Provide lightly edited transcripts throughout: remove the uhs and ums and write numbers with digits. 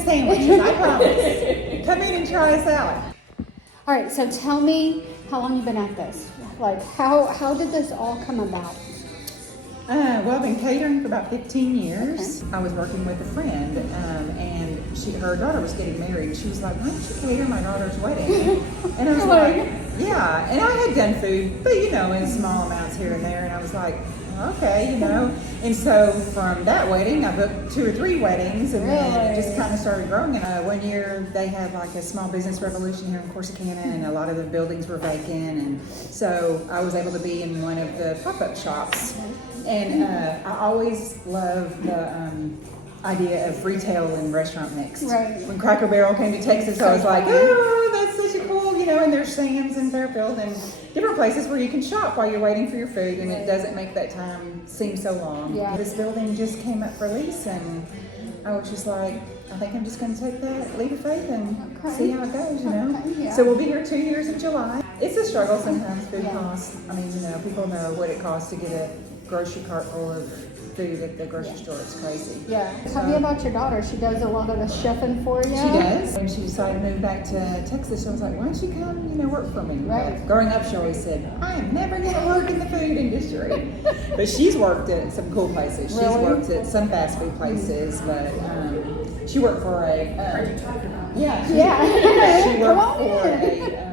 in sandwiches, I promise. Come in and try us out. All right, so tell me how long you've been at this. Like, how did this all come about? Well, I've been catering for about 15 years. Okay. I was working with a friend, and her daughter was getting married. She was like, "Why don't you cater my daughter's wedding?" And I was like, "Yeah." And I had done food, but in small amounts here and there. And I was like, "Okay, And so from that wedding, I booked 2 or 3 weddings, and then it just kind of started growing. And one year they had like a small business revolution here in Corsicana, and a lot of the buildings were vacant, and so I was able to be in one of the pop-up shops. And I always loved the idea of retail and restaurant mixed. Right. When Cracker Barrel came to Texas, I was like, "Oh, that's such a cool," and there's Sam's and Fairfield and different places where you can shop while you're waiting for your food, and it doesn't make that time seem so long. Yeah. This building just came up for lease, and I was just like, I think I'm just going to take that leap of faith and see how it goes, Okay, yeah. So we'll be here 2 years in July. It's a struggle sometimes, food costs. I mean, people know what it costs to get a grocery cart full of food at the grocery store. It's crazy. Yeah. Tell me about your daughter. She does a lot of the chefing for you. She does. When she decided to move back to Texas, I was like, "Why don't you come, work for me?" Right. But growing up, she always said, "I am never going to work in the food industry." But she's worked at some cool places. She's worked at some fast food places, but she worked for a she worked for a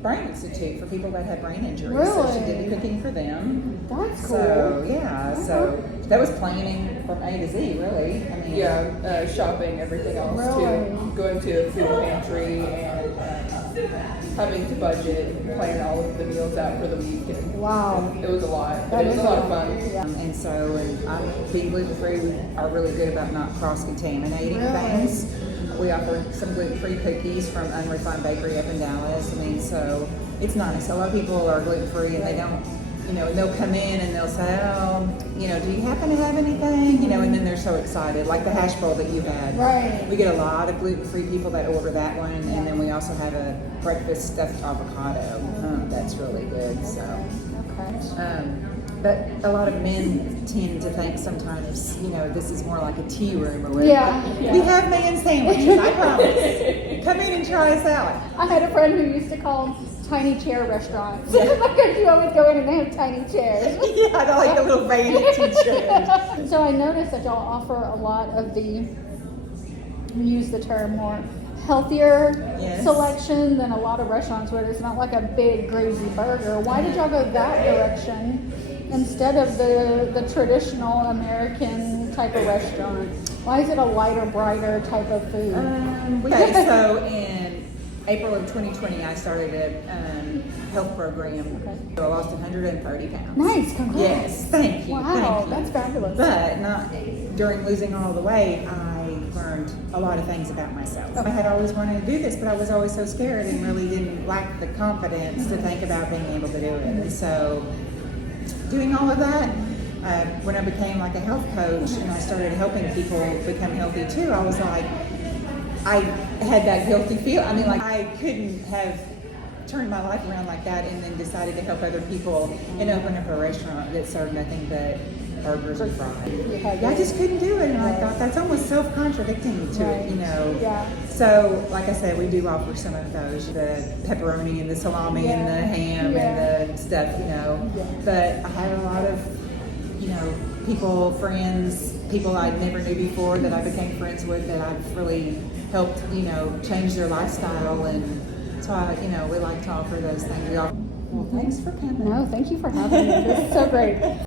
brain institute for people that have brain injuries. Really? So she did cooking for them. That's cool. So so that was planning from A to Z, really. I mean, shopping, everything else too. Going to a food pantry and having to budget, plan all of the meals out for the week. And wow. It was a lot. But it was a lot of fun. Yeah. And being gluten-free, we are really good about not cross-contaminating things. We offer some gluten-free cookies from Unrefined Bakery up in Dallas. I mean, so it's nice. A lot of people are gluten-free and they don't, and they'll come in and they'll say, "Oh, do you happen to have anything?" And then they're so excited, like the hash bowl that you had. Right. We get a lot of gluten-free people that order that one, and then we also have a breakfast stuffed avocado. That's really good. So. Okay. But a lot of men tend to think sometimes, this is more like a tea room or whatever. Yeah. We have man sandwiches, I promise. Come in and try us out. I had a friend who used to call them tiny chair restaurants. Because you always go in and they have tiny chairs. Yeah, I like the little vanity chairs. So I noticed that y'all offer a lot of the, use the term more, healthier selection than a lot of restaurants where it's not like a big greasy burger. Why did y'all go that direction instead of the traditional American type of restaurant? Why is it a lighter, brighter type of food? So in April of 2020, I started a health program. Okay. So I lost 130 pounds. Nice, congrats. Yes, thank you. Wow, thank you. That's fabulous. But not during losing all the weight, I learned a lot of things about myself. I had always wanted to do this, but I was always so scared and really didn't lack the confidence to think about being able to do it. And so doing all of that, when I became like a health coach and I started helping people become healthy too, I was like, I had that guilty feel. I mean, like I couldn't have turned my life around like that and then decided to help other people and open up a restaurant that served nothing but burgers and fries. I just couldn't do it, and I thought that's almost self-contradicting to it, Yeah. So, like I said, we do offer some of those, the pepperoni and the salami and the ham and the stuff, But I had a lot of, people, friends, people I never knew before that I became friends with that I've really helped, change their lifestyle, and so we like to offer those things. Well, thanks for coming. No, thank you for having me. This is so great.